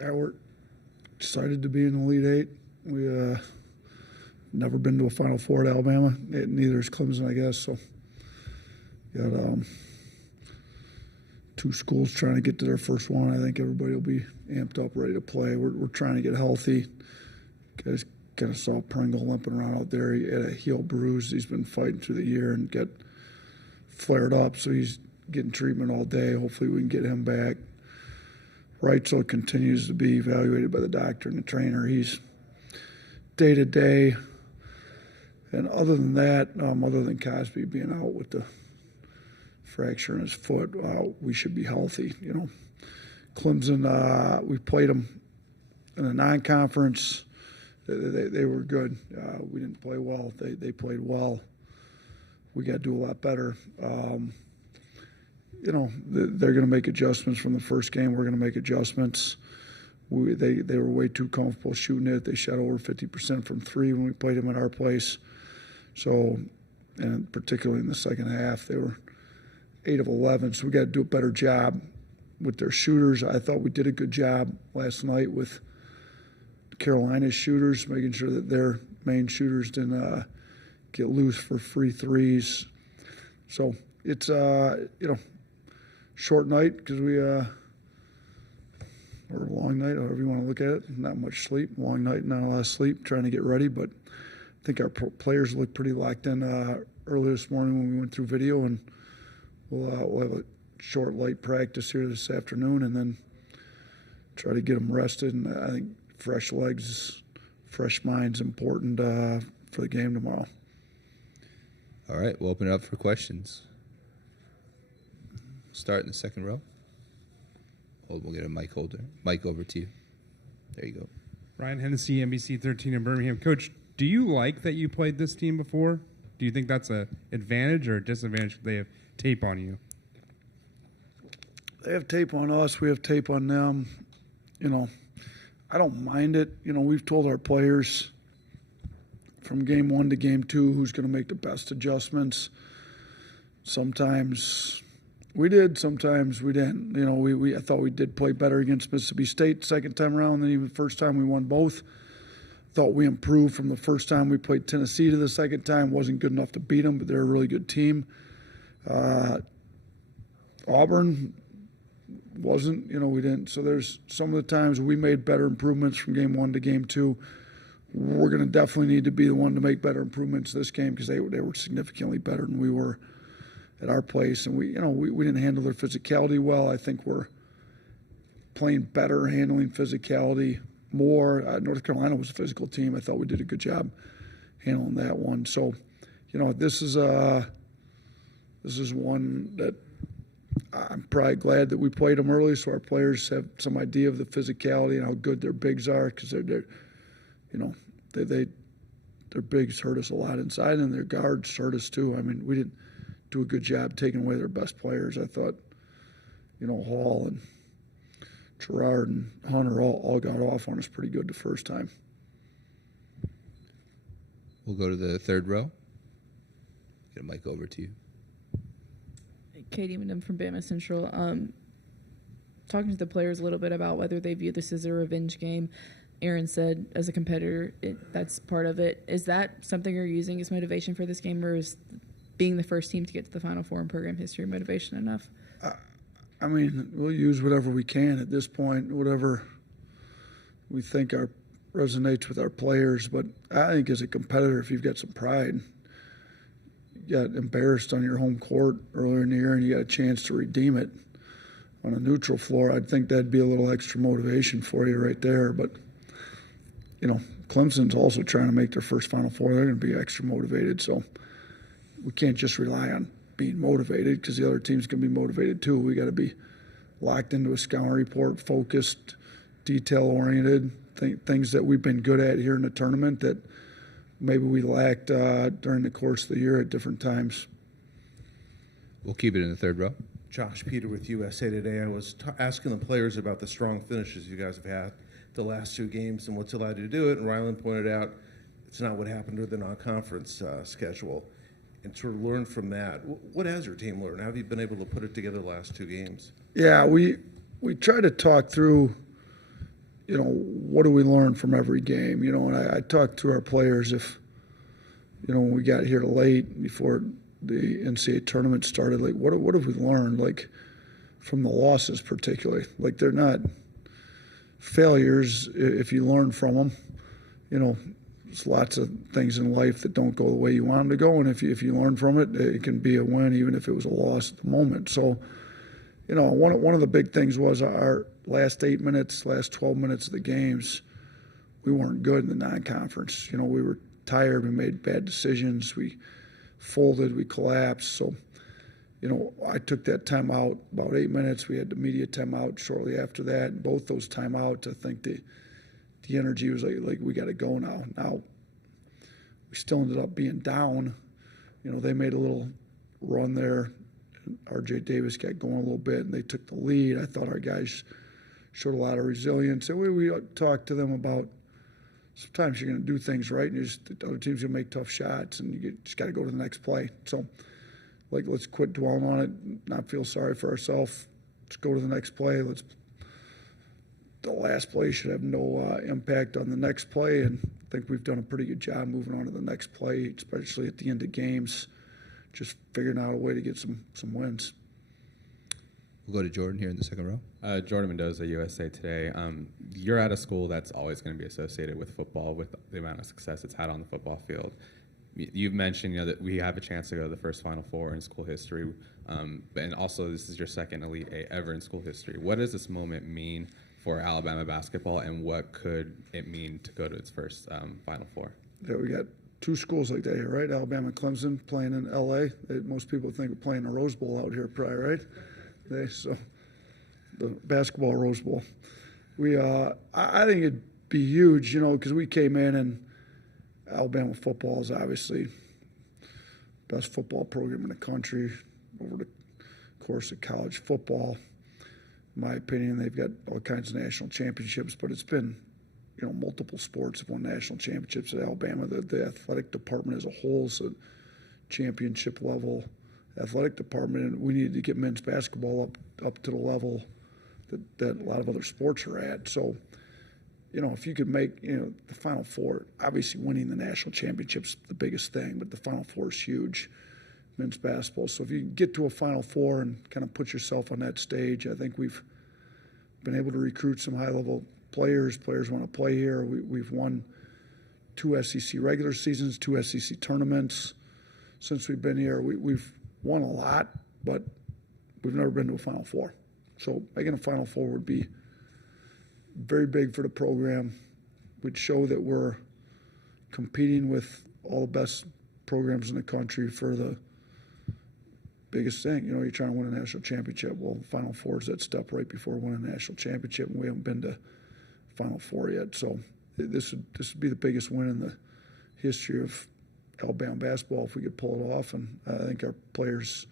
Yeah, we're excited to be in the Elite Eight. We never been to a Final Four at Alabama. Neither is Clemson, I guess. So, got two schools trying to get to their first one. I think everybody will be amped up, ready to play. We're trying to get healthy. Guys kind of saw Pringle limping around out there. He had a heel bruise. He's been fighting through the year and got flared up, so he's getting treatment all day. Hopefully we can get him back. Reitzel continues to be evaluated by the doctor and the trainer. He's day-to-day. And other than that, other than Cosby being out with the fracture in his foot, we should be healthy. You know, Clemson, we played them in a non-conference. They were good. We didn't play well. They played well. We got to do a lot better. You know, they're going to make adjustments from the first game. We're going to make adjustments. They were way too comfortable shooting it. They shot over 50% from three when we played them at our place. So, and particularly in the second half, they were 8 of 11. So we got to do a better job with their shooters. I thought we did a good job last night with Carolina's shooters, making sure that their main shooters didn't get loose for free threes. So it's you know, short night because or a long night, however you want to look at it. Not much sleep, long night, not a lot of sleep, trying to get ready. But I think our players look pretty locked in early this morning when we went through video, and we'll have a short, light practice here this afternoon, and then try to get them rested. And I think fresh legs, fresh mind's important for the game tomorrow. All right, we'll open it up for questions. Start in the second row. We'll get a mic holder. Mic over to you. There you go. Ryan Hennessy, NBC 13 in Birmingham. Coach, do you like that you played this team before? Do you think that's an advantage or a disadvantage if they have tape on you? They have tape on us. We have tape on them. You know, I don't mind it. You know, we've told our players from game 1 to game 2 who's going to make the best adjustments. Sometimes we did, sometimes we didn't. You know, I thought we did play better against Mississippi State second time around than even the first time we won both. Thought we improved from the first time we played Tennessee to the second time. Wasn't good enough to beat them, but they're a really good team. Auburn wasn't, you know, we didn't. So there's some of the times we made better improvements from game 1 to game 2. We're going to definitely need to be the one to make better improvements this game because they were significantly better than we were at our place. And we didn't handle their physicality well. I think we're playing better, handling physicality more. North Carolina was a physical team. I thought we did a good job handling that one. So, you know, this is one that I'm probably glad that we played them early, so our players have some idea of the physicality and how good their bigs are, because they're you know, their bigs hurt us a lot inside, and their guards hurt us too. I mean, we didn't do a good job taking away their best players. I thought, you know, Hall and Gerard and Hunter all got off on us pretty good the first time. We'll go to the third row. Get a mic over to you. Katie Madam from Bama Central. Talking to the players a little bit about whether they view this as a revenge game. Aaron said, as a competitor, that's part of it. Is that something you're using as motivation for this game, or is being the first team to get to the Final Four in program history motivation enough? I mean, we'll use whatever we can at this point, whatever we think resonates with our players. But I think as a competitor, if you've got some pride, you got embarrassed on your home court earlier in the year and you got a chance to redeem it on a neutral floor, I'd think that'd be a little extra motivation for you right there. But, you know, Clemson's also trying to make their first Final Four. They're going to be extra motivated. So we can't just rely on being motivated because the other team's going to be motivated too. We got to be locked into a scouting report, focused, detail-oriented, things that we've been good at here in the tournament that maybe we lacked during the course of the year at different times. We'll keep it in the third row. Josh Peter with USA Today. I was asking the players about the strong finishes you guys have had the last 2 games and what's allowed you to do it, and Ryland pointed out it's not what happened with the non-conference schedule. And sort of learn from that. What has your team learned? How have you been able to put it together the last 2 games? Yeah, we try to talk through what do we learn from every game? And I talked to our players if, when we got here late before the NCAA tournament started, like, what have we learned, like, from the losses particularly? Like, they're not failures if you learn from them. There's lots of things in life that don't go the way you want them to go, and if you learn from it, it can be a win even if it was a loss at the moment. So, one of the big things was our last 8 minutes, last 12 minutes of the games, we weren't good in the non-conference. We were tired, we made bad decisions, we folded, we collapsed. So, I took that timeout about 8 minutes. We had the media timeout shortly after that. And both those timeouts, I think the energy was like we got to go now. Now, we still ended up being down. They made a little run there. R.J. Davis got going a little bit, and they took the lead. I thought our guys showed a lot of resilience. And we talked to them about sometimes you're going to do things right, and the other team's going to make tough shots, and you just got to go to the next play. So, let's quit dwelling on it, not feel sorry for ourselves. Let's go to the next play. The last play should have no impact on the next play, and I think we've done a pretty good job moving on to the next play, especially at the end of games, just figuring out a way to get some wins. We'll go to Jordan here in the second row. Jordan Mendoza, USA Today. You're at a school that's always going to be associated with football, with the amount of success it's had on the football field. You've mentioned, that we have a chance to go to the first Final Four in school history, and also this is your second Elite Eight ever in school history. What does this moment mean for Alabama basketball, and what could it mean to go to its first Final Four? Yeah, we got two schools like that here, right? Alabama and Clemson playing in L.A. Most people think we're playing a Rose Bowl out here, probably, right? So the basketball Rose Bowl. I think it'd be huge, because we came in and Alabama football is obviously the best football program in the country over the course of college football. In my opinion, they've got all kinds of national championships, but it's been, multiple sports have won national championships at Alabama. The athletic department as a whole is a championship level athletic department, and we needed to get men's basketball up to the level that a lot of other sports are at. So, if you could make, the Final Four, obviously winning the national championship's the biggest thing, but the Final Four is huge, men's basketball. So if you get to a Final Four and kind of put yourself on that stage, I think we've been able to recruit some high-level players. Players want to play here. We've won 2 SEC regular seasons, 2 SEC tournaments since we've been here. We've won a lot, but we've never been to a Final Four. So making a Final Four would be very big for the program. Would show that we're competing with all the best programs in the country for the biggest thing. You know, you're trying to win a national championship. Well, Final Four is that step right before winning a national championship, and we haven't been to Final Four yet. So this would be the biggest win in the history of Alabama basketball if we could pull it off. And I think our players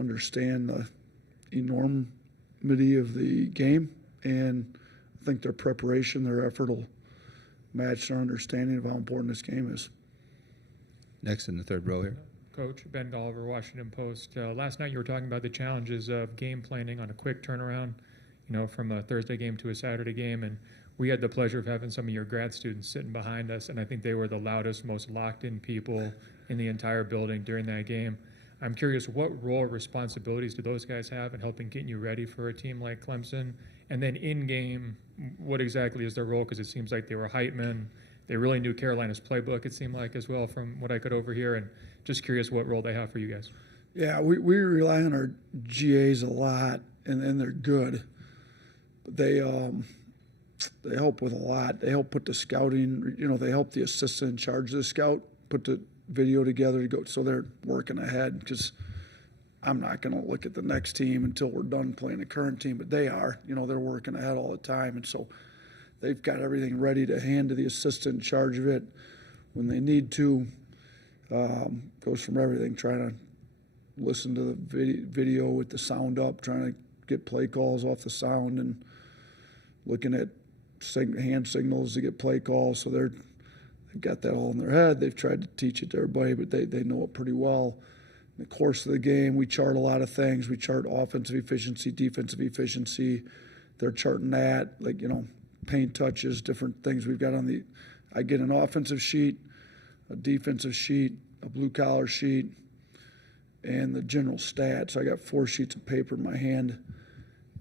understand the enormity of the game, and I think their preparation, their effort will match their understanding of how important this game is. Next in the third row here. Coach Ben Golliver, Washington Post. Last night you were talking about the challenges of game planning on a quick turnaround, you know, from a Thursday game to a Saturday game. And we had the pleasure of having some of your grad students sitting behind us, and I think they were the loudest, most locked-in people in the entire building during that game. I'm curious, what role or responsibilities do those guys have in helping get you ready for a team like Clemson? And then in-game, what exactly is their role? Because it seems like they were hype men. They really knew Carolina's playbook, it seemed like, as well, from what I could overhear. And just curious what role they have for you guys. Yeah, we rely on our GAs a lot, and they're good. They help with a lot. They help put the scouting, you know, they help the assistant in charge of the scout put the video together to go, so they're working ahead, because I'm not going to look at the next team until we're done playing the current team, but they are. You know, they're working ahead all the time, and so they've got everything ready to hand to the assistant in charge of it when they need to. Goes from everything, trying to listen to the video with the sound up, trying to get play calls off the sound, and looking at hand signals to get play calls. So they've got that all in their head. They've tried to teach it to everybody, but they know it pretty well. In the course of the game, we chart a lot of things. We chart offensive efficiency, defensive efficiency. They're charting that, like, you know, paint touches, different things we've got on the. I get an offensive sheet, a defensive sheet, a blue collar sheet, and the general stats. So I got 4 sheets of paper in my hand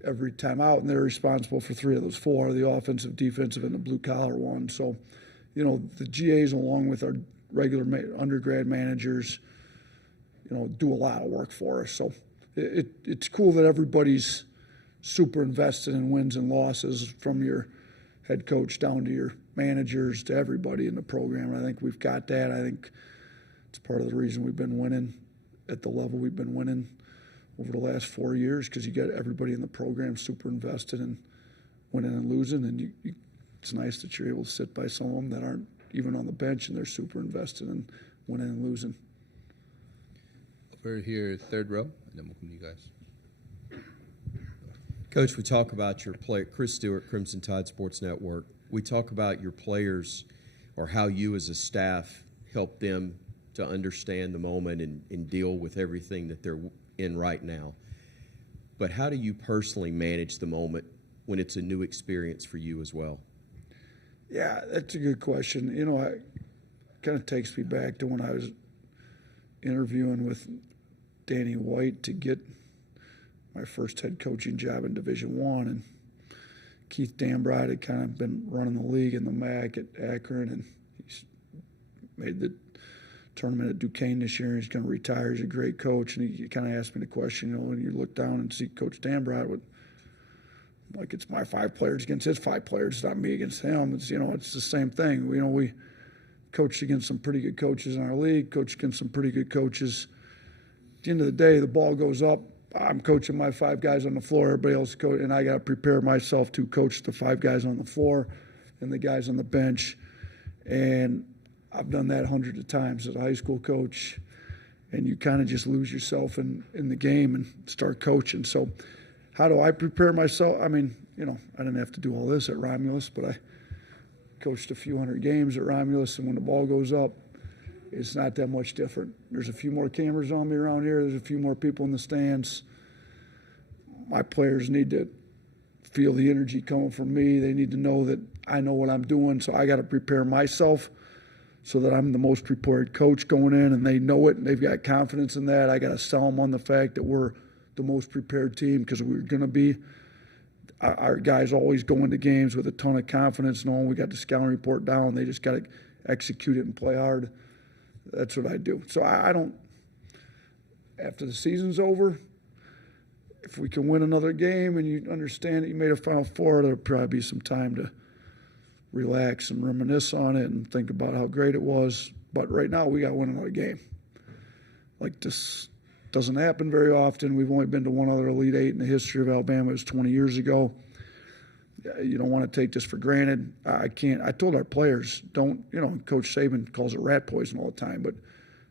every time out, and they're responsible for 3 of those 4, the offensive, defensive, and the blue collar one. So, the GAs along with our regular undergrad managers, do a lot of work for us. So it's cool that everybody's super invested in wins and losses, from your head coach down to your managers to everybody in the program. And I think we've got that. I think it's part of the reason we've been winning at the level we've been winning over the last 4 years, because you get everybody in the program super invested in winning and losing. And it's nice that you're able to sit by some of them that aren't even on the bench and they're super invested in winning and losing. Over here, third row, and then we'll come to you guys. Coach, we talk about your play. Chris Stewart, Crimson Tide Sports Network. We talk about your players, or how you as a staff help them to understand the moment and deal with everything that they're in right now. But how do you personally manage the moment when it's a new experience for you as well? Yeah, that's a good question. It kind of takes me back to when I was interviewing with Danny White to get my first head coaching job in Division I, and Keith Dambride had kind of been running the league in the MAC at Akron, and he's made the tournament at Duquesne this year, and he's going to retire. He's a great coach, and he kind of asked me the question, when you look down and see Coach Dambride, like, it's my 5 players against his 5 players, it's not me against him. It's it's the same thing. We coached against some pretty good coaches in our league, coached against some pretty good coaches. At the end of the day, the ball goes up. I'm coaching my 5 guys on the floor. Everybody else coach, and I got to prepare myself to coach the 5 guys on the floor and the guys on the bench. And I've done that hundreds of times as a high school coach, and you kind of just lose yourself in the game and start coaching. So how do I prepare myself? I mean, I didn't have to do all this at Romulus, but I coached a few hundred games at Romulus, and when the ball goes up, it's not that much different. There's a few more cameras on me around here. There's a few more people in the stands. My players need to feel the energy coming from me. They need to know that I know what I'm doing, so I got to prepare myself so that I'm the most prepared coach going in, and they know it, and they've got confidence in that. I got to sell them on the fact that we're the most prepared team, because we're going to be. Our guys always go into games with a ton of confidence, knowing we got the scouting report down. They just got to execute it and play hard. That's what I do. So I don't, after the season's over, if we can win another game and you understand that you made a Final Four, there'll probably be some time to relax and reminisce on it and think about how great it was. But right now, we got to win another game. Like, this doesn't happen very often. We've only been to one other Elite Eight in the history of Alabama. It was 20 years ago. You don't want to take this for granted. I told our players, don't, Coach Saban calls it rat poison all the time, but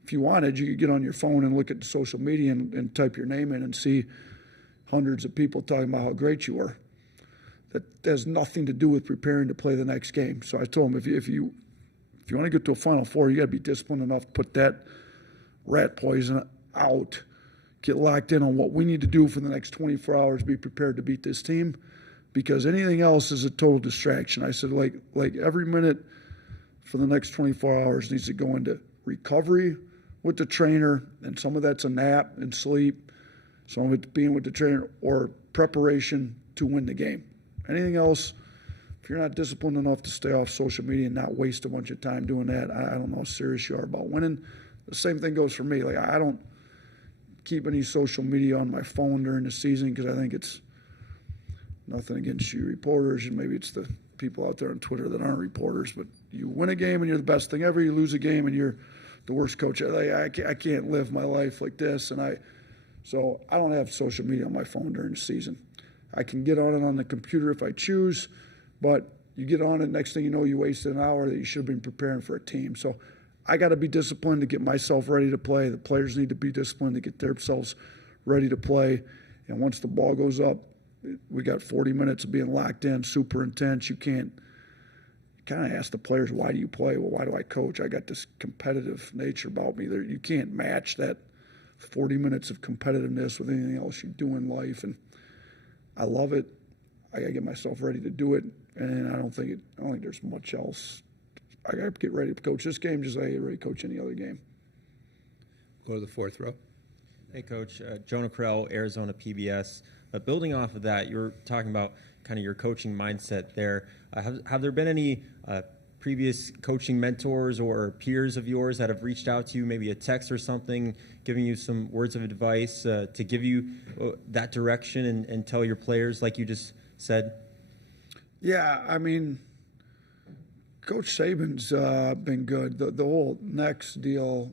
if you wanted, you could get on your phone and look at the social media and type your name in and see hundreds of people talking about how great you were. That has nothing to do with preparing to play the next game. So I told them, if you want to get to a Final Four, you got to be disciplined enough to put that rat poison out, get locked in on what we need to do for the next 24 hours, be prepared to beat this team, because anything else is a total distraction. I said, like every minute for the next 24 hours needs to go into recovery with the trainer, and some of that's a nap and sleep, some of it being with the trainer, or preparation to win the game. Anything else, if you're not disciplined enough to stay off social media and not waste a bunch of time doing that, I don't know how serious you are about winning. The same thing goes for me. Like, I don't keep any social media on my phone during the season, because I think it's nothing against you reporters, and maybe it's the people out there on Twitter that aren't reporters, but you win a game and you're the best thing ever. You lose a game and you're the worst coach. I can't live my life like this, so I don't have social media on my phone during the season. I can get on it on the computer if I choose, but you get on it, next thing you know, you wasted an hour that you should have been preparing for a team. So I got to be disciplined to get myself ready to play. The players need to be disciplined to get themselves ready to play. And once the ball goes up, we got 40 minutes of being locked in, super intense. You kind of ask the players, why do you play? Well, why do I coach? I got this competitive nature about me. You can't match that 40 minutes of competitiveness with anything else you do in life. And I love it. I got to get myself ready to do it, and I don't think there's much else. I got to get ready to coach this game just like I get ready to coach any other game. Go to the fourth row. Hey, Coach. Jonah Krell, Arizona PBS. Building off of that, you were talking about kind of your coaching mindset there. Have there been any previous coaching mentors or peers of yours that have reached out to you, maybe a text or something, giving you some words of advice to give you that direction and tell your players, like you just said? Yeah, I mean, Coach Saban's been good. The whole next deal,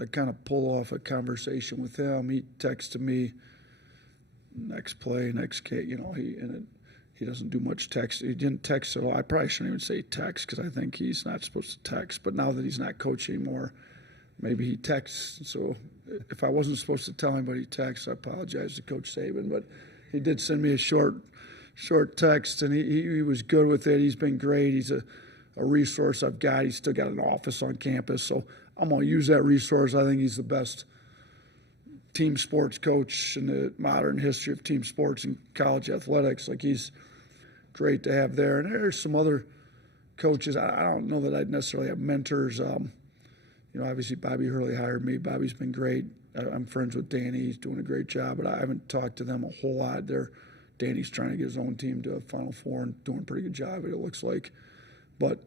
I kind of pulled off a conversation with him. He texted me, next play, next K. He doesn't do much text. He didn't text at all. I probably shouldn't even say text because I think he's not supposed to text. But now that he's not coaching anymore, maybe he texts. So if I wasn't supposed to tell anybody he texts, I apologize to Coach Saban. But he did send me a short text, and he was good with it. He's been great. He's a resource I've got. He's still got an office on campus, so I'm going to use that resource. I think he's the best team sports coach in the modern history of team sports and college athletics. Like, he's great to have there. And there's some other coaches. I don't know that I'd necessarily have mentors. Obviously Bobby Hurley hired me. Bobby's been great. I'm friends with Danny. He's doing a great job, but I haven't talked to them a whole lot. Danny's trying to get his own team to a Final Four and doing a pretty good job, it looks like. But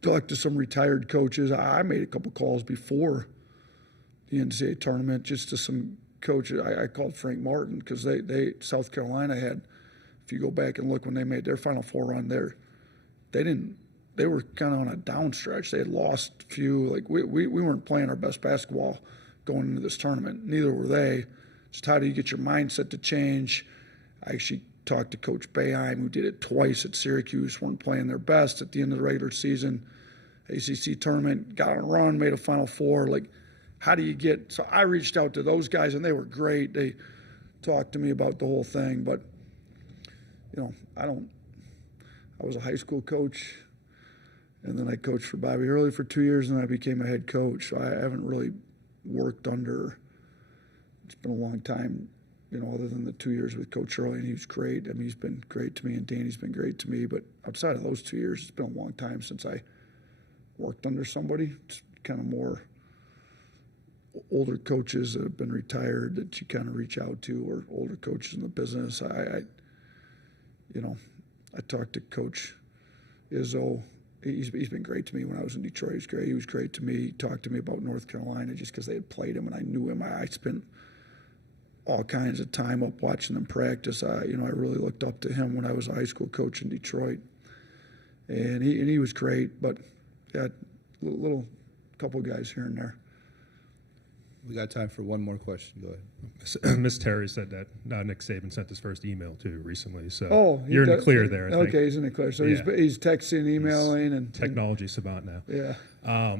talked to some retired coaches. I made a couple calls before the NCAA tournament just to some coaches. I called Frank Martin because they South Carolina had, if you go back and look when they made their Final Four run there, they were kind of on a down stretch. They had lost a few. Like, we weren't playing our best basketball going into this tournament. Neither were they. Just how do you get your mindset to change? I actually talked to Coach Boeheim, who did it twice at Syracuse, weren't playing their best at the end of the regular season. ACC tournament, got on a run, made a Final Four. Like, how do you get – so I reached out to those guys, and they were great. They talked to me about the whole thing. But, I was a high school coach, and then I coached for Bobby Hurley for 2 years, and I became a head coach. So I haven't really worked under – it's been a long time, other than the 2 years with Coach Hurley, and he was great. I mean, he's been great to me, and Danny's been great to me. But outside of those 2 years, it's been a long time since I worked under somebody. It's kind of more older coaches that have been retired that you kind of reach out to, or older coaches in the business. I talked to Coach Izzo. He's been great to me when I was in Detroit. He's great. He was great to me. He talked to me about North Carolina just because they had played him and I knew him. I spent all kinds of time up watching them practice. I really looked up to him when I was a high school coach in Detroit, and he was great. But yeah, little couple guys here and there. We got time for one more question. Go ahead. Miss Terry said that Nick Saban sent his first email too recently. So you're in the does, clear there. I think. Okay, he's in the clear. So Yeah. he's texting, emailing, and technology savant now. Yeah.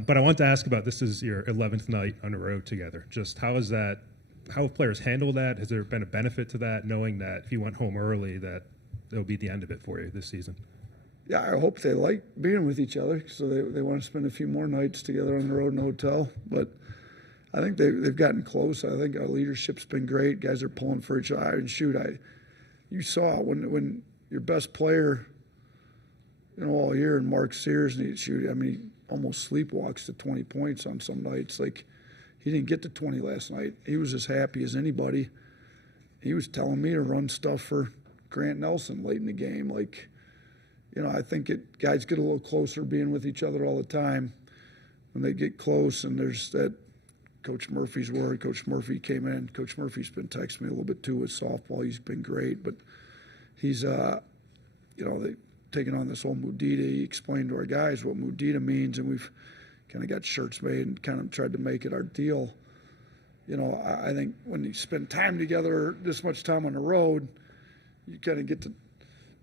But I want to ask about, this is your 11th night on the road together. Just how have players handled that? Has there been a benefit to that, knowing that if you went home early, that it'll be the end of it for you this season? Yeah, I hope they like being with each other, so they want to spend a few more nights together on the road in the hotel. But I think they've gotten close. I think our leadership's been great. Guys are pulling for each other. And shoot, you saw when your best player, all year, and Mark Sears, and he almost sleepwalks to 20 points on some nights. Like, he didn't get to 20 last night. He was as happy as anybody. He was telling me to run stuff for Grant Nelson late in the game. Like, I think guys get a little closer being with each other all the time. When they get close, and there's that Coach Murphy's word. Coach Murphy came in. Coach Murphy's been texting me a little bit too with softball. He's been great, but he's, they taking on this whole Mudita. He explained to our guys what Mudita means, and we've kind of got shirts made and kind of tried to make it our deal. I think when you spend time together, this much time on the road, you kind of get to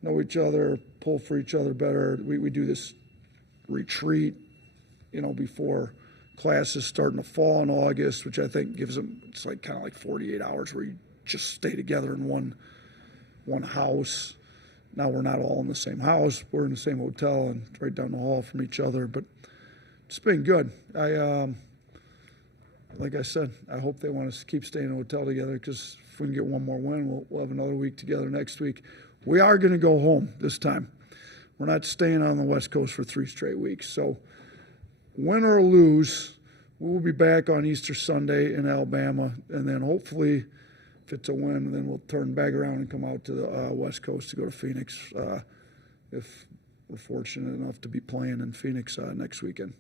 know each other, pull for each other better. We do this retreat, before classes start in the fall in August, which I think gives them, it's like kind of like 48 hours where you just stay together in one house. Now we're not all in the same house. We're in the same hotel and right down the hall from each other, but it's been good. Like I said, I hope they want us to keep staying in a hotel together, because if we can get one more win, we'll have another week together next week. we are going to go home this time. We're not staying on the West Coast for 3 straight weeks. So win or lose, we'll be back on Easter Sunday in Alabama, and then hopefully, if it's a win, then we'll turn back around and come out to the West Coast to go to Phoenix if we're fortunate enough to be playing in Phoenix next weekend.